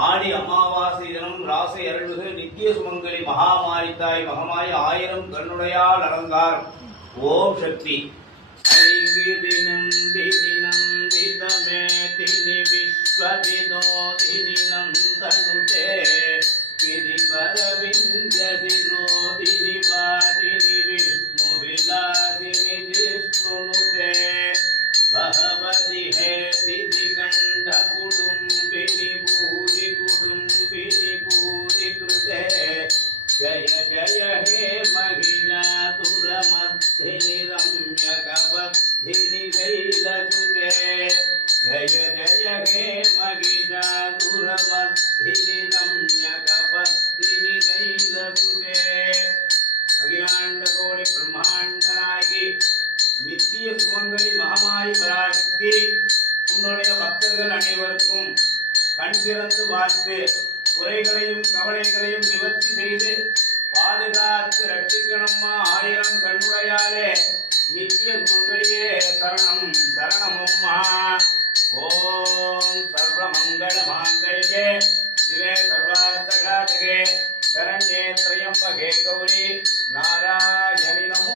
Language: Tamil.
ஆடி அமாவாசை தினம் ராசை அருள்மிகு நித்திய சுமங்கலி மகாமாரித்தாய் மகமாய் 1000 கண்ணுடையால் அலங்காரம். ஓம் சக்தி. ஐங்கிரி நந்தினி நந்திதமேதினி விஸ்வவினோதினி நந்தனுதே கிரிவரவிந்தியதிரோதினி வாதினி விஷ்ணு விலாசினி ஜிஷ்ணுனுதே பகவதி ஹே சிதி கண்ட குடும்பினி பூரி குடும்பினி பூரி கிருதே ஜய ஜய ஹே மகிஷாசுரமர்த்தினி ரம்யகபத்தினி தைலசுதே ஜய ஜய ஹே மகிஷாசுரமர்த்தினி ரம்யகபத்தினி தைலசுதே. அகிலாண்ட கோடி பிரம்மாண்ட நாயகி நித்திய சுமங்கலி மகமாயி பராசக்தி, உன்னுடைய பக்தர்கள் அனைவருக்கும் கண் திறந்து பார்த்து குறைகளையும் கவலைகளையும் நிவர்த்தி செய்து பாதுகாத்து ரட்சிக்கணும்மா. 1000 கண்ணுடையாலே நித்திய சுமங்கலியே சரணம் சரணமம்மா. ஓம் சர்வ மங்கள மாங்கல்யே சிவே சர்வார்த்த சாதகே சரண்யே த்ரயம்பகே கௌரி நாராயணி நமோ.